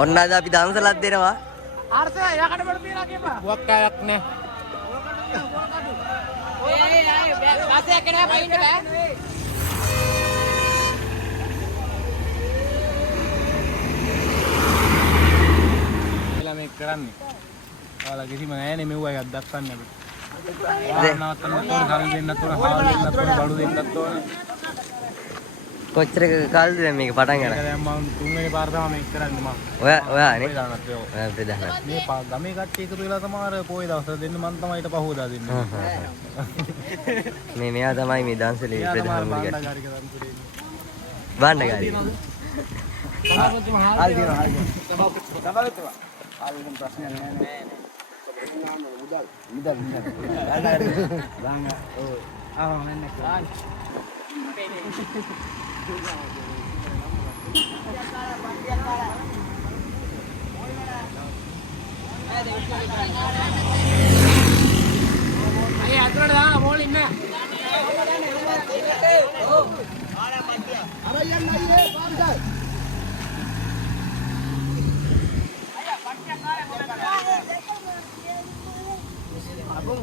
ඔන්න අද අපි දන්සලක් දෙනවා. අර්ථය යකට බඩ තියලා කියපා. වක්කයක් නෑ. බස්යක් එනවා පයින්ට බෑ. එලා මේක කරන්නේ. ඔයාලා කිසිම නෑනේ මෙව්ව එකක් දක්වන්න අපිට. වාහනවත් නතර හරි දෙන්නත් ඕන, හාල් දෙන්නත් ඕන, බඩු දෙන්නත් ඕන. කොච්චර කාලද දැන් මේක පටන් ගන්න? දැන් මම තුන්වෙනි පාර තමයි මේක කරන්නේ මම. ඔයානේ. ඔයා ප්‍රධාන. මේ ගමේ කට්ටිය එකතු වෙලා තමයි අර පොයේ දවස් දෙන්න මම තමයි ඊට පහුවදා දෙන්නේ. මෙයා තමයි මේ දන්සලේ ප්‍රධාන මුලික. බණ්ඩගාරී. හරි දිනවා හරි දිනවා. සබාවෙත්වා. හරි වෙන ප්‍රශ්නයක් නෑ නෑ. මුදල්. දාන්න. ඔව්. ආව මෙන්න කාන්. අය අතරට දාන්න බෝල් ඉන්න.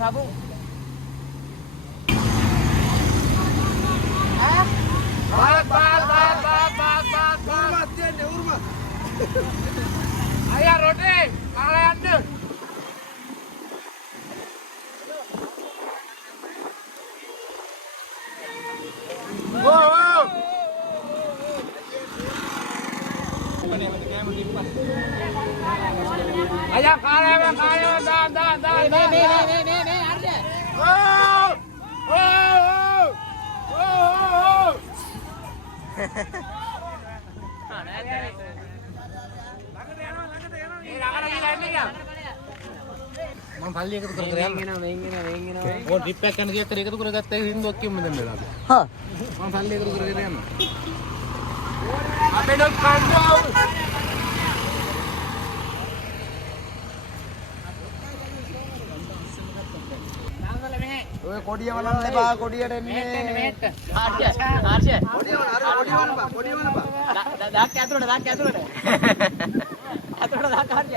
Habung. Bak. Urma. Ayah roti, kalau anda. Wow. Ayah kalau dah. Nih, Arja. Oh. මම පල්ලි එකතු කරගෙන යනවා. ඕ ට්‍රිප් එකක් යන ගියත් එකතු කරගත්ත එක හින්දුවක් කියමු දැන් වෙලාද. හා. මම පල්ලි එකතු කරගෙන යනවා. අපේ ඩොට් කන්ට්‍රෝල්. ඔය කොඩිය වලන්න එපා කොඩියට එන්නේ. මෙහෙට. ආර්ෂ. කොඩිය වලපා. දාක් ඇතුළට. අතුළට දාක් ආර්ෂ.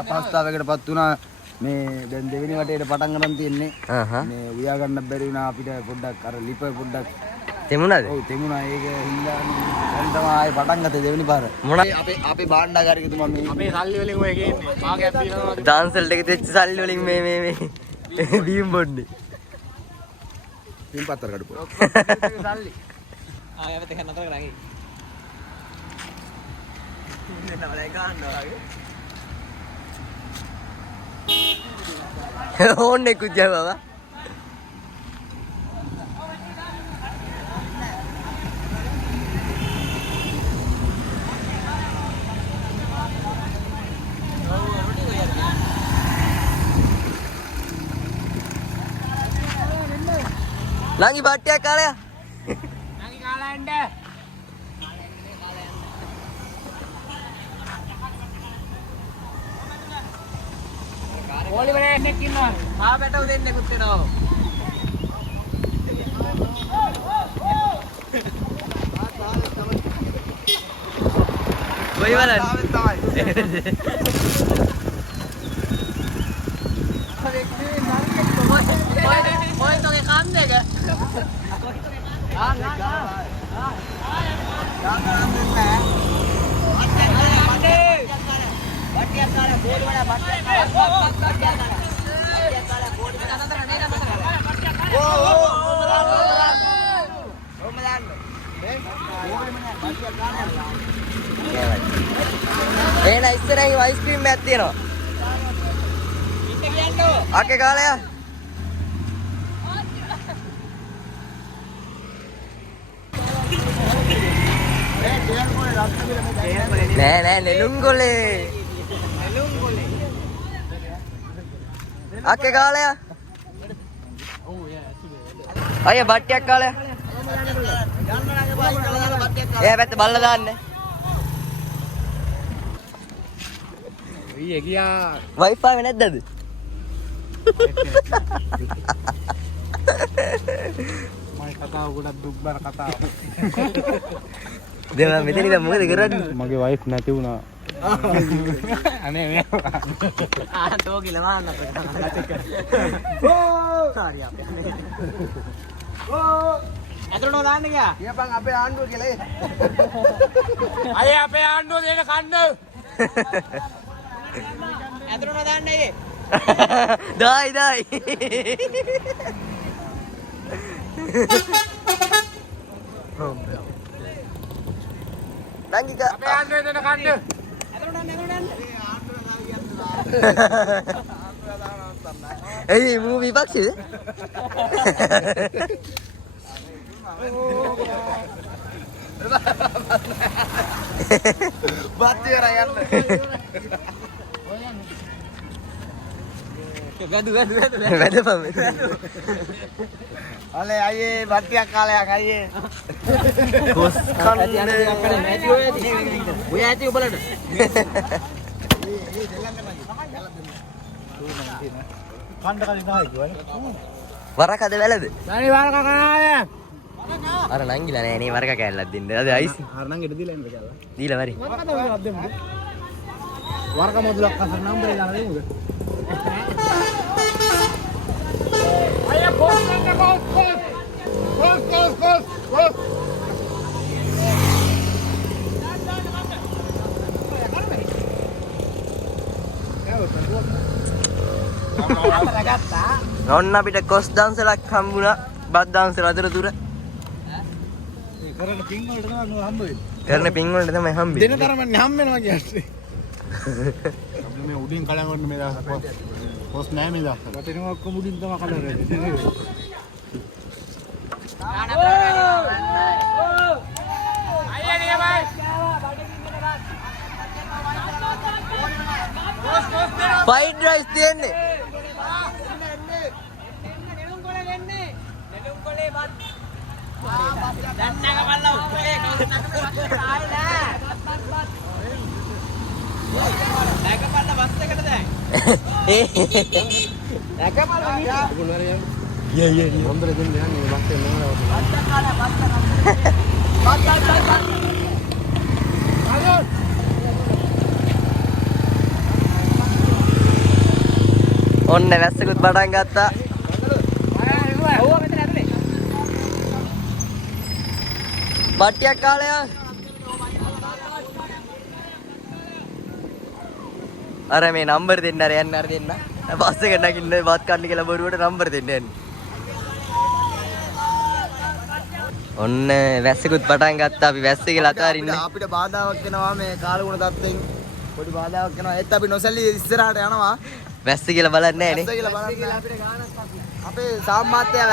අපහසුතාවයකටපත් වුණා මේ දැන් දෙවෙනි වටේට පටන් ගන්න තියෙන්නේ. මේ උයා ගන්න බැරි වුණා අපිට පොඩ්ඩක් අර ලිප පොඩ්ඩක් තෙමුණාද? ඔව් තෙමුණා. ඒක හින්දා දැන් තමයි ආයේ පටන් ගත්තේ දෙවෙනි පාර. මොන අපේ භාණ්ඩාගාරිකතුමා මේ අපේ සල්ලි වලින් ඔය ගේන්නේ. භාගයක් දීනවා. දන්සල්ට එක දෙච්ච සල්ලි වලින් මේ බීම් බොන්නේ. බීම් පතර කඩපුවා. සල්ලි. ආයෙත් එක නතර කරගන්න. නෑ ගන්නවා වගේ. ඕන්නේ කුජා බබා. Lagi batik kalian. Lagi kalah anda. Boleh mana nekin lah. Maa beta udah nekut tero. Boy mana? Boy to ke kam deh ke? Nah istilahnya ice cream mati no. Oke kali ya. Nah, nelunggole. Oke kali ya. Ayo batik kali ya. Ya betul balla දාන්න. ඊයේ ගියා Wi-Fi නැද්ද? මම කතාව ගොඩක් දුක් බර කතාව. දැන් මම මෙතන ඉඳන් මොකද කරන්නේ? මගේ වයිෆ් නැති වුණා. අනේ නෑ. තෝ කියලා මාන්න අපේ. හරි අපේ. ඇතුළට දාන්න ගියා. කියපන් අපේ ආණ්ඩුව කියලා. අය අපේ ආණ්ඩුව දෙන කන්න. ඇතුළට දාන්න ඉතින්. දායි දායි. නංගික අපේ ආණ්ඩුව දෙන කන්න. ඇතුළට දාන්න. එයි මූවි විපක්ෂේ බත්තියර යන්න. වැදපම්. අනේ අයියේ බත්තියක් කාලයක් අයියේ. කොස් කන්නේ. ඔය ඇති ඔබලට. කණ්ඩ කලින් ගහයි කිව්වනේ. වරක අද වැලද? නෑ වරක කනාය. අර නංගිලා නෑ නේ වරක කෑල්ලක් දෙන්න. අද අයිස් අර නංගෙට දීලා ඉන්න කියලා. දීලා වරි. වරක දවසක් දෙමුද? වරක මොදුලක් අසර නම්බරේ දාලා දෙමුද? අයියා කොස් ගන්න කොස්. ඔන්න අපිට කොස් දන්සලක් හම්බුණා. බත් දන්සල අතරතුර. කරන පින් වලට තමයි හම්බ වෙන්නේ. කරන පින් වලට තමයි හම්බෙන්නේ. දෙන තරමන්නේ හම්බ වෙනවා කියන්නේ. අපි මේ උඩින් කලන් වන්න මේ දවස් පොස් නෑ මේ දවස්. වටිනවා ඔක්කොම උඩින් තමයි කලන් වෙන්නේ. අයියනේ බයි. ෆයිඩ් රයිස් තියෙන්නේ. ඔන්න වැස්සකුත් පටන් ගත්තා. බට්ටියක් කාලයා. අර මේ නම්බර් දෙන්න අර යන්න අර දෙන්න. බස් එක නැගින්න වත් කන්න කියලා බොරුවට නම්බර් දෙන්න යන්නේ. ඔන්න වැස්සකුත් පටන් ගත්තා. අපි වැස්ස කියලා අතාරින්නේ. අපිට බාධාවක් වෙනවා මේ කාලගුණ තත්ත්වෙන්. පොඩි බාධාවක් වෙනවා. ඒත් අපි නොසැලී ඉස්සරහට යනවා. වැස්ස කියලා බලන්නේ නැහැ නේ. වැස්ස කියලා බලන්න අපිට ගානක් අපේ සාම්මාත්‍යා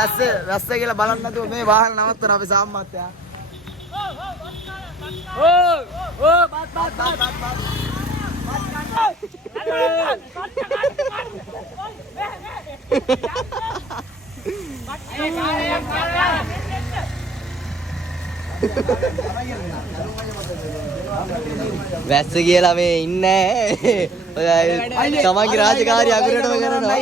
වැස්ස කියලා බලන්න නැතුව මේ වාහන නවත්තන අපේ සාම්මාත්‍යා. වැස්ස කියලා මේ ඉන්නේ. ඔය තමන්ගේ රාජකාරිය අගුරටම කරනවා.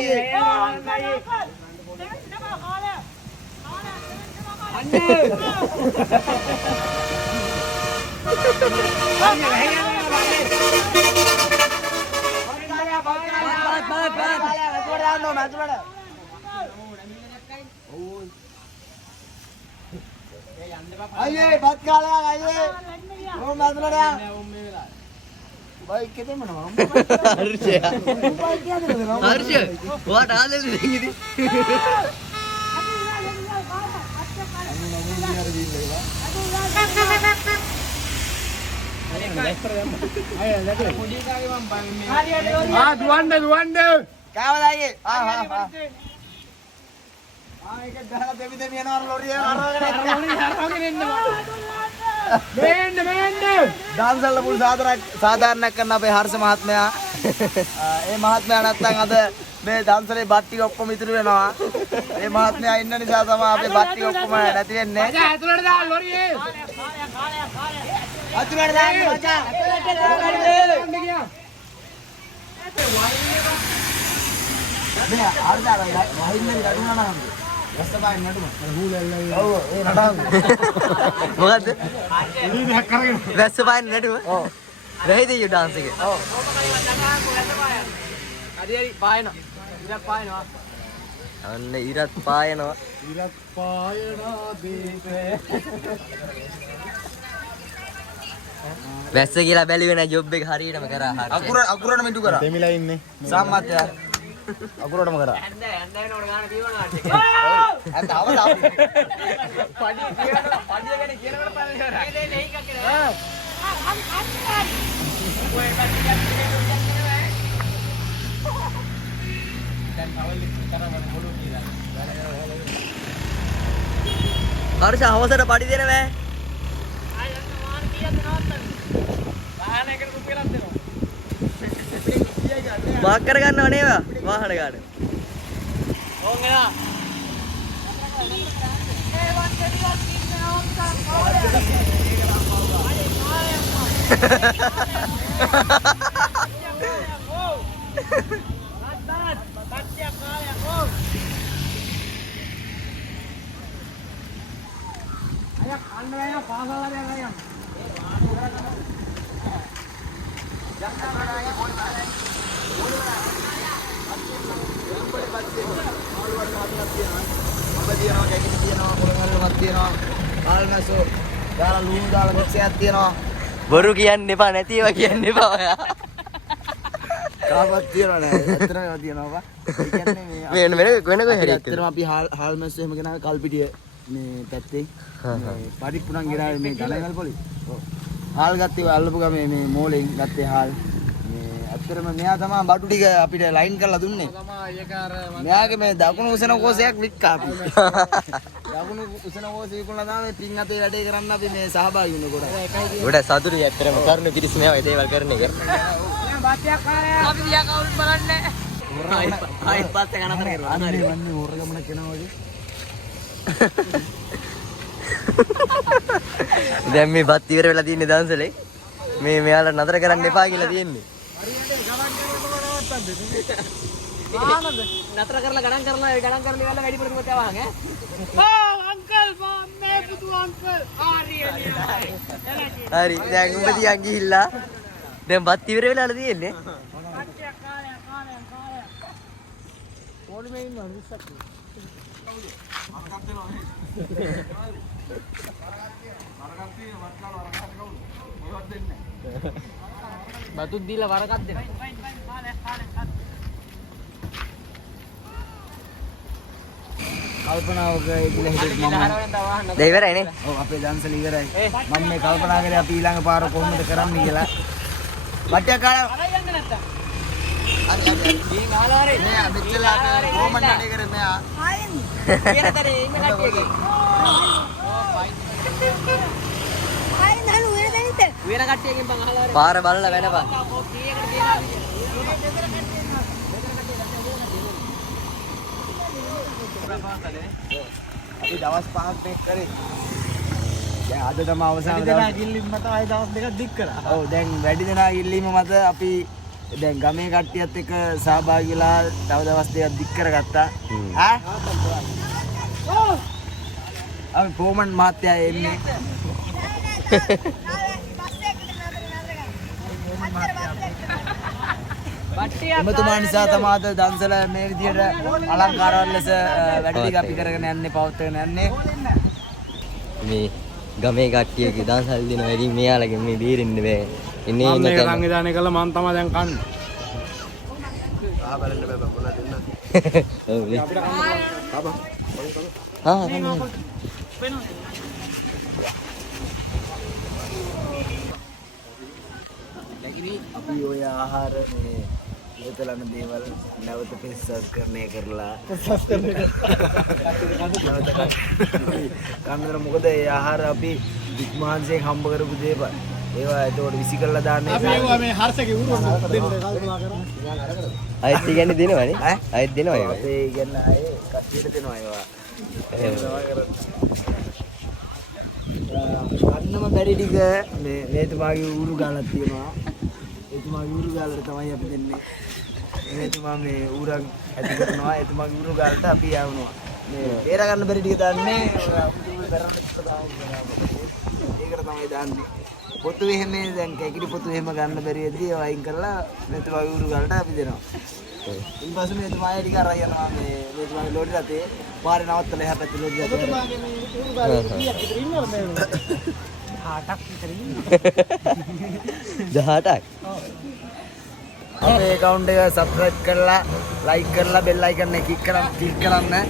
අයියේ බත් කාලයක් අයියේ ඕම් මැදලට යන්න බයික් එකේ මොනවා හර්ෂ ඔයාට ආදරෙද ඉතින් දුවන්න කාවද අයියේ ඒක ගහලා දෙවි දෙවි යනවා ලොරිය අරගෙන එන්න දාන්සල්ල පුල් සාධාරණයක් කරන අපේ හර්ෂ මහත්මයා ඒ මහත්මයා නැත්තම් අද මේ දාන්සලේ බත් ටික ඔක්කොම ඉතුරු වෙනවා ඒ මහත්මයා ඉන්න නිසා තමයි අපේ බත් ටික ඔක්කොම නැති වෙන්නේ මචං ඇතුළට දාන්න ලොරියේ ඇතුළට දාන්න මචං ඇතුළට දාන්න මේ ආර්දාර වහින්න ගඩුනා නම් රස්ස බායි නඩුම ඔව් ඒ නඩාව මොකද්ද ඉලියක් කරගෙන වැස්ස පායන නඩුව ඔව් රහිත යු ඩාන්ස් එකේ ඔව් හරි පායනවා ඉරක් පායනවා අන්න ඉරත් පායනවා දීපේ වැස්ස කියලා බැලුවේ නැහැ ජොබ් එක හරියටම කරා හරියට අකුරට මිටු කරා දෙමිලා ඉන්නේ සම්මතය අකුරටම කරා ඇඳ වෙනකොට ගාන දිවනාට එක අත අවදාව පඩි ගැන කියනකොට පල්ලේ ඉවරයි නේ නේ එකක් කියලා ඔය පැත්තට දැන් අවල් කරවන මොළු කියලා හරිස හවසට පඩි දෙන බෑ ආයෙත් වාහන කීයද නවත්තන්නේ වාහනයකට රුපියලක් දෙනවා මාක් කර ගන්නව නේද වාහන ගන්න ඕන් එනවා ඒ වන්දේ ටිකක් බොරු කියන්න එපා නැති ඒවා කියන්න එපා ඔයා කාපත් තියනවා නෑ ඇත්තටම ඒවා තියනවා ඒ කියන්නේ මේ වෙන කොහෙද ඇත්තටම අපි හාල් මැස්සෝ එහෙම ගෙනාවේ කල්පිටිය මේ පැත්තේ මේ පරිප්පුණන් ගෙනාවේ මේ ගණගල් පොලි ඔව් හාල් ගත්තේ අල්ලපු ගමේ මේ මෝලෙන් ගත්තේ හාල් මේ ඇත්තටම මෙයා තමයි බඩු ටික අපිට ලයින් කරලා දුන්නේ තමයි ඒක අර මෙයාගේ මේ දකුණු උසන කෝසයක් වික්කා අපි දකුණු උසන කෝසෙ විකුණලා තමයි පින් අතේ වැඩේ කරන්න අපි මේ සහභාගී වුණ කොට ගොඩ සතුටුයි ඇත්තටම කරුණු පිරිස මේවා දේවල් කරන එක අපි දිහා කවුරුත් බලන්නේ ආයෙත් පස්සේ ගණන් කරනවා අනේ වන්නේ හොරගමන කෙනා වගේ දැන් මේ බත් ඉවර වෙලා තියෙන්නේ දන්සලේ මේ මෙයාලා නතර කරන්න එපා කියලා තියෙන්නේ ආනන්ද නතර කරලා ගණන් කරලා ඉවරලා වැඩි ප්‍රතිපත්තියක් වහන් අංකල් මේ පුතු අංකල් හරි දැන් උඹ තියන් ගිහිල්ලා දැන් බත් ඉවර වෙලාද තියෙන්නේ ඕනෙම ඉන්නවා රිස්සක් බතුත් දීලා වරකක් දෙනවා කල්පනාවක ඉඳලා හිටියේ මම දැන් ඉවරයිනේ ඔව් අපේ දන්සල ඉවරයි මම මේ කල්පනා කරේ අපි ඊළඟ පාර කොහොමද කරන්නේ කියලා බට්ටියක් කාලා අරයි යන්න නැත්තම් අර ගිහින් ආලා හරි මෙයා මෙච්චලා කොහොමද නඩේ කරේ මෙයා කියන තරේ ඉන්න කට්ටියගේ උයර කට්ටියකින් බං අහලා හරි පාර බලලා වැඩපන් කීයකට තියනවා අපි දවස් 5ක් මේක කරේ දැන් අද තමයි අවසාන දවස් ගිල්ලීම මත ආයි දවස් දෙකක් දික් කරා ඔව් දැන් වැඩි දෙනා ගිල්ලීම මත අපි දැන් ගමේ කට්ටියත් එක්ක සහභාගී වෙලා තව දවස් දෙකක් දික් කරගත්තා ඈ අපි පොමන් මහත්තයා එන්නේ එමතුමා නිසා තමයි අද දන්සල මේ විදියට අලංකාරවල ලෙස වැඩ ටික අපි කරගෙන යන්නේ පවත්වාගෙන යන්නේ මේ ගමේ කට්ටියගේ දන්සල් දින වැඩි මෙයාලගේ මේ බීරින්න බෑ ඉන්නේ ඉන්න තැන සංවිධානය කළා මම තමයි දැන් කන්නේ ආ බලන්න බෑ බොලා දෙන්න ඔව් නේ අපිට කන්න බා අපි ඔය ආහාර මේ ඒතලන දේවල් නැවත ප්‍රසස්කරණය කරලා කන්නතර මොකද ඒ ආහාර අපි වික්මාංශයෙන් හම්බ කරපු දේවල් ඒවා ඒතකොට විසි කරලා දාන්නේ අපි ඒවා මේ හර්ෂගේ උරුම දෙන්න කල්පනා කරා අයිත් කියන්නේ දෙනවනේ අයිත් දෙනවා ඒක අපේ ඉගෙන අය කට්ටියට දෙනවා ඒවා කන්නම බැරි ටික මේ මේතුමාගේ ඌරු ගාලක් තියෙනවා එතුමාගේ ඌරු ගාලට තමයි අපි දෙන්නේ එතුමා මේ ඌරන් ඇති කරනවා. එතුමාගේ ඌරු ගාලට අපි යවනවා. මේ බේර ගන්න බැරි ටික දාන්නේ ඌරු බැරකට දානවා. ඒකට තමයි දාන්නේ. පොතු එහෙම දැන් කැකිලි පොතු එහෙම ගන්න බැරි වෙද්දී ඒවා අයින් කරලා මෙතුමාගේ ඌරු ගාලට අපි දෙනවා. ඊට පස්සේ මෙතුමා ටික අරන් යනවා මේ මෙතුමාගේ ලෝඩි රථේ පාරේ නවත්තලා එහා පැත්තේ ලෝඩි රථේ. මෙතුමාගේ මේ ඌරු ගාලේ කීයක් විතර ඉන්නවද මේ? 18ක් විතර ඉන්නවා. 18ක්. අපේ account එක subscribe කරලා like කරලා bell icon එක click කරන්න